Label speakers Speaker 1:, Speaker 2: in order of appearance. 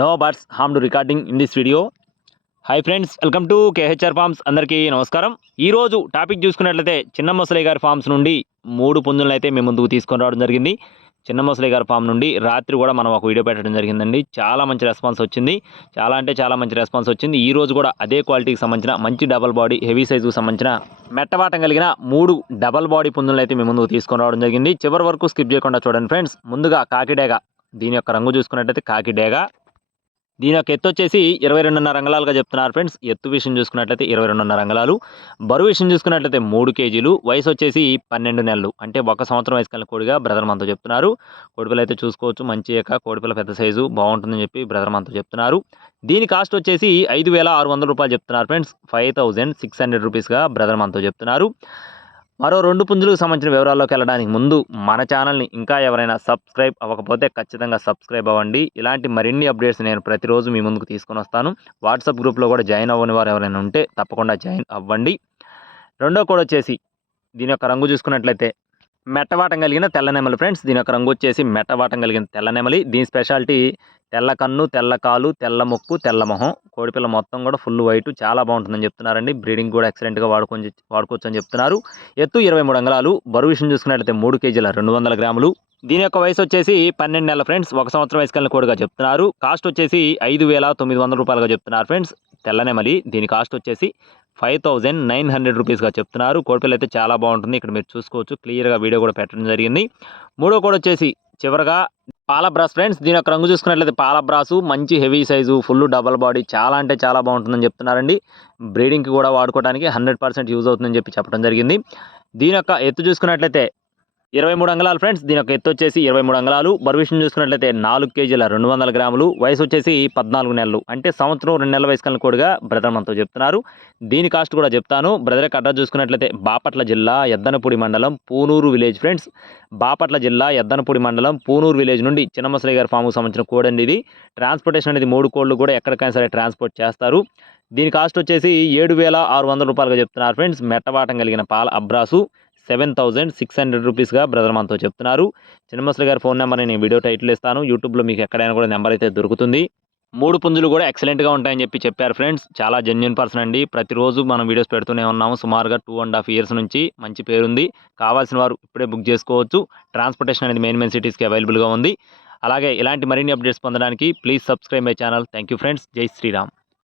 Speaker 1: No birds harm to recording in this video hi friends welcome to KHR farms అందరికీ నమస్కారం. ఈరోజు topic చూసుకున్నట్లయితే చిన్న ముసలి గారి ఫార్మ్స్ నుండి మూడు పుంజులను అయితే మేము ముందుకు తీసుకొని రావడం జరిగింది. చిన్న ముసలి గారి ఫామ్ నుండి రాత్రి కూడా మనం ఒక వీడియో పెట్టడం జరిగిందండి. చాలా మంచి రెస్పాన్స్ వచ్చింది. చాలా అంటే చాలా మంచి రెస్పాన్స్ వచ్చింది. ఈ రోజు కూడా అదే క్వాలిటీకి సంబంధించిన మంచి డబల్ బాడీ హెవీ సైజుకు సంబంధించిన మెట్టవాటం కలిగిన మూడు డబల్ బాడీ పుంజులను అయితే మేము ముందుకు తీసుకొని రావడం జరిగింది. చివరి వరకు స్కిప్ చేయకుండా చూడండి ఫ్రెండ్స్ ముందుగా కాకిడేగ దీని యొక్క రంగు చూసుకున్నట్టయితే కాకిడేగ దీని యొక్క ఎత్తు వచ్చేసి ఇరవై రెండున్నర అంగళాలుగా చెప్తున్నారు ఫ్రెండ్స్. ఎత్తు విషయం చూసుకున్నట్లయితే ఇరవై రెండున్నర అంగళాలు బరువు విషయం చూసుకున్నట్లయితే మూడు కేజీలు. వయసు వచ్చేసి పన్నెండు నెలలు. అంటే ఒక సంవత్సరం వయసు కలిగిన కోడిగా బ్రదర్ మనతో చెప్తున్నారు. కోడిపిల్ల అయితే చూసుకోవచ్చు. మంచి యొక్క కోడిపిల్ల పెద్ద సైజు బాగుంటుందని చెప్పి బ్రదర్ మనతో చెప్తున్నారు. దీని కాస్ట్ వచ్చేసి ఐదు వేల ఆరు వందల రూపాయలు చెప్తున్నారు friends. Five thousand six hundred రూపీస్గా బ్రదర్ మనతో చెప్తున్నారు. మరో రెండు పుంజులకు సంబంధించిన వివరాల్లోకి వెళ్ళడానికి ముందు మన ఛానల్ని ఇంకా ఎవరైనా సబ్స్క్రైబ్ అవ్వకపోతే ఖచ్చితంగా సబ్స్క్రైబ్ అవ్వండి. ఇలాంటి మరిన్ని అప్డేట్స్ నేను ప్రతిరోజు మీ ముందుకు తీసుకొని వస్తాను. వాట్సాప్ గ్రూప్లో కూడా జాయిన్ అవ్వని వారు ఎవరైనా ఉంటే తప్పకుండా జాయిన్ అవ్వండి. రెండో కూడా వచ్చేసి దీని యొక్క రంగు చూసుకున్నట్లయితే మెట్టవాటం కలిగిన తెల్ల నెమలి. ఫ్రెండ్స్ దీని యొక్క రంగు వచ్చేసి మెట్టవాటం కలిగిన తెల్ల నెమలి. దీని స్పెషాలిటీ తెల్ల కన్ను తెల్ల కాలు తెల్ల ముక్కు తెల్ల మొహం. కోడిపిల్ల మొత్తం కూడా ఫుల్ వైట్. చాలా బాగుంటుందని చెప్తున్నారండి. బ్రీడింగ్ కూడా ఎక్సలెంట్గా వాడుకొని వాడుకోవచ్చు అని చెప్తున్నారు. ఎత్తు ఇరవై మూడు అంగళాలు. బరువు విషయం చూసుకున్నట్లయితే మూడు కేజీల రెండు వందల గ్రాములు. దీని యొక్క వయసు వచ్చేసి పన్నెండు నెలల ఫ్రెండ్స్. ఒక సంవత్సరం వయసు కలిగిన కోడిగా చెప్తున్నారు. కాస్ట్ వచ్చేసి ఐదు వేల తొమ్మిది వందల రూపాయలుగా చెప్తున్నారు ఫ్రెండ్స్. తెల్లనెమలి దీని కాస్ట్ వచ్చేసి ఫైవ్ థౌజండ్ నైన్ హండ్రెడ్ రూపీస్గా చెప్తున్నారు. కోడిపిల్ల అయితే చాలా బాగుంటుంది. ఇక్కడ మీరు చూసుకోవచ్చు. క్లియర్గా వీడియో కూడా పెట్టడం జరిగింది. మూడో కోడ్ వచ్చేసి చివరగా పాల బ్రాస్ ఫ్రెండ్స్ దీని యొక్క రంగు చూసుకున్నట్లయితే పాల బ్రాసు మంచి heavy size full double body చాలా అంటే చాలా బాగుంటుందని చెప్తున్నారండి. బ్రీడింగ్కి కూడా వాడుకోవడానికి హండ్రెడ్ పర్సెంట్ యూజ్ అవుతుందని చెప్పి చెప్పడం జరిగింది. దీని యొక్క ఎత్తు చూసుకున్నట్లయితే ఇరవై మూడు అంగళాలు ఫ్రెండ్స్ దీని యొక్క ఎత్తు వచ్చేసి ఇరవై మూడు అంగళాలు. బరువు చూసుకున్నట్లయితే నాలుగు కేజీల రెండు వందల గ్రాములు. వయసు వచ్చేసి పద్నాలుగు నెలలు. అంటే సంవత్సరం రెండు నెలల వయసు కలిగిన కోడిగా బ్రదర్ మనతో చెప్తున్నారు. దీని కాస్ట్ కూడా చెప్తాను. బ్రదర్ యొక్క అడ్రస్ చూసుకున్నట్లయితే బాపట్ల జిల్లా ఎద్దనపూడి మండలం పూనూరు విలేజ్ ఫ్రెండ్స్. బాపట్ల జిల్లా ఎద్దనపూడి మండలం పూనూరు విలేజ్ నుండి చిన్నమసలి గారి ఫామ్కు సంబంధించిన కోడ్ అండి ఇది. ట్రాన్స్పోర్టేషన్ అనేది మూడు కోళ్ళు కూడా ఎక్కడికైనా సరే ట్రాన్స్పోర్ట్ చేస్తారు. దీని కాస్ట్ వచ్చేసి ఏడు వేల ఆరు వందల రూపాయలుగా చెప్తున్నారు ఫ్రెండ్స్. మెట్టవాటం కలిగిన పాల అబ్రాసు. సెవెన్ థౌజండ్ సిక్స్ హండ్రెడ్ రూపీస్గా బ్రదర్ మనతో చెప్తున్నారు. చిన్నమసలి గారి ఫోన్ నెంబర్ నేను వీడియో టైటిల్ ఇస్తాను. యూట్యూబ్లో మీకు ఎక్కడైనా కూడా నెంబర్ అయితే దొరుకుతుంది. మూడు పుంజులు కూడా ఎక్సలెంట్గా ఉంటాయని చెప్పి చెప్పారు ఫ్రెండ్స్. చాలా జెన్యున్ పర్సన్ అండి. ప్రతిరోజు మనం వీడియోస్ పెడుతూనే ఉన్నాము. సుమారుగా టూ అండ్ హాఫ్ ఇయర్స్ నుంచి మంచి పేరుంది. కావాల్సిన వారు ఇప్పుడే బుక్ చేసుకోవచ్చు. ట్రాన్స్పోర్టేషన్ అనేది మెయిన్ మెయిన్ సిటీస్కి అవైలబుల్గా ఉంది. అలాగే ఇలాంటి మరిన్ని అప్డేట్స్ పొందడానికి please subscribe my channel thank you friends జై శ్రీరామ్.